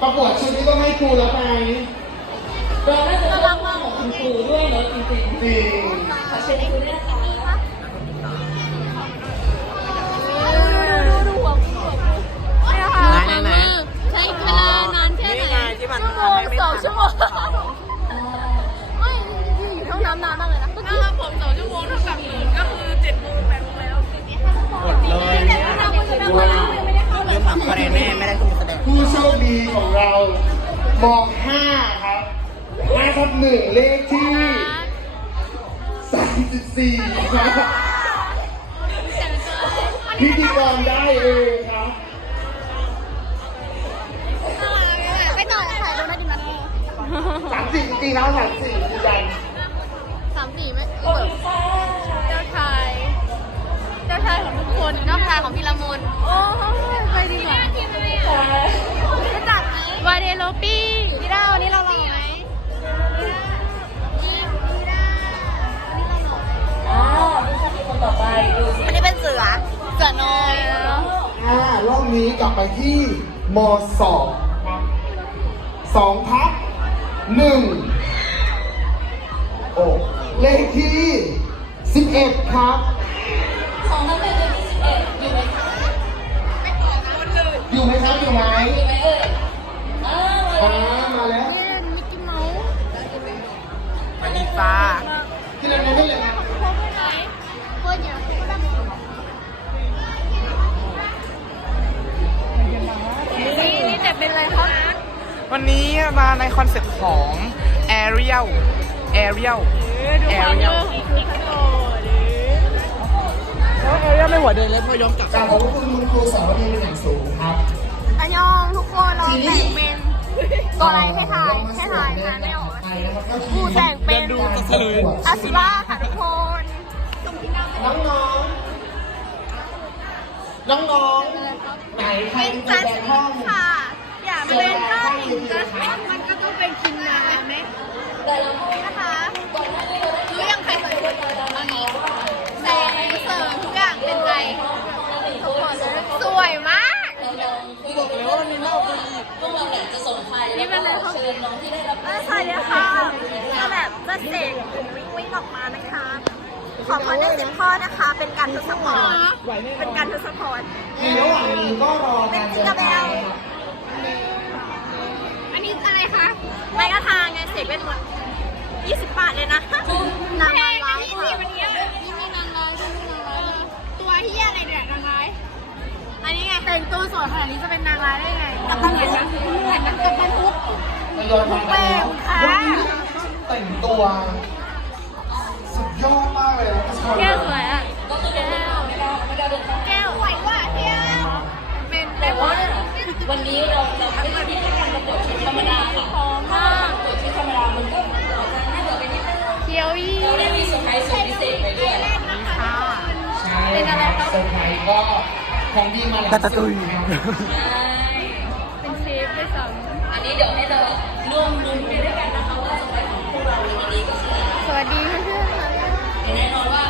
กวดชุดนี้ต้องให้ครูแล้วไหมเราน่าจะต้องมากของคุณครูด้วยเนอะจริงจริงๆขอเชิญครูด้วยนะคะดูหัวนี่นะคะไหนไหนใช้เวลานานแค่ไหนนี่ไงที่มันชั่วโมงทำให้ไม่สองทันชั่วโมงไม่อยู่ห้องน้ำนานมากเลยนะถ้าผมสองชั่วโมงเท่ากับหนูก็คือเจ็ดโมงแปดโมงแล้วหมดเลยเนี่ยเรื่องหมักคะแนนแม่ไม่ได้ขึ้นมาแสดงผู้โชคดีของ เรามห้าครับห้าทับหนึ่งเลขที่สามสิบสี่ครับพิธีกรได้เองครับไปต่อถ่ายรูปได้ดีไหมสามสี่จริงๆแล้วสามสี่ยืนยันสามสี่ไหมเปิดเจ้าชาย เจ้าชายของทุกคนเจ้าชายของพี่ละมุนโอ้ยไปดีกว่ารู้จักไหม วาเดโลปี้พี่ดาวันนี้เราหล่อไหมพี่าด้าวันเราหล่อไหมอ่าผู้โชคดีคนต่อไปดูสิอันนี้เป็นเสือเสือน้อยอ่ารอบนี้กลับไปที่มสองสองทับหนึ่งโอ้เลขที่สิบเอ็ดครับ จ้าที่เล่นได้เลยครับพบไปไหนโคตรเยอะก็ได้นี่นี่แต่เป็นอะไรครับวันนี้มาในคอนเซ็ปต์ของ Ariel Ariel Ariel แล้ว Ariel ไม่หัวเดินเลยพอย้อมจับกรารขอบคุณคุณครูสอนวันนี้เป็นอย่างสูงครับอันยองทุกคนเราแต่งเป็นตัวอะไรให้ทายให้ทายทายไม่ออกไปนะครับ ก็คืกูอแต่งเป็นดูจะเฉลยอาซิล่าค่ะทุกคนน้องน้องน้องน้องๆ ไหนใครเป็นจัตัวสแทนห้องค่ะ อย่าเป็นก็เห็นจัสมันก็ต้องเป็นคินนาไหมแต่ละห้องนะคะหน้านี้เราได้รู้ยังใครเคยคุยกันอันนี้แสงเสริมทุกอย่างเป็นใจทุกคนสวยมากเราลองคุยกันดูว่าพวกเราเนี่ยจะส่งใครแล้วก็เชิญน้องที่ได้รับสวัสดีค่ะ เสกวิ่งวิ่งออกมานะคะ ขอพรได้สิบข้อนะคะ เป็นการทดสอบเป็นการทดสอบในระหว่างนี้ก็รอการเดินทางนะครับอันนี้อะไรคะไม้กระทางไงเสกเป็นหมด20บาทเลยนะนางร้ายค่ะวันนี้นี่มีนางร้ายด้วยนางร้ายตัวที่อะไรเนี่ยนางร้ายอันนี้ไงแต่งตัวสวยขนาดนี้จะเป็นนางร้ายได้ไงกับตันไหนนะเหมือนกับตันทุกทยอยมาแปลแล้วกค่ะวันนี้ แต่งตัวสุดยอดมากเลยนะชอบแก้วสวยอะก็คือเดินทางไม่ได้ไม่ได้เดินทางแก้วสวยกว่าเที่ยวเป็นแต่ว่าวันนี้เราเราไม่ได้มีแค่การประกวดชุดธรรมดาค่ะหอมถ้ามากประกวดชุดธรรมดามันก็อาจจะน่าเบื่อไปนิดนึงเที่ยวอีเราได้มีเซอร์ไพรส์สุดพิเศษไปด้วยค่ะใช่เซอร์ไพรส์ก็ของดีมาหลายตะตะตุยใช่เป็นเชฟด้วยซ้อันนี้เดี๋ยวให้เราร่วมลุ้นไปด้วยกัน วัสดีเพื่อนๆค่ะ แน่นอนว่า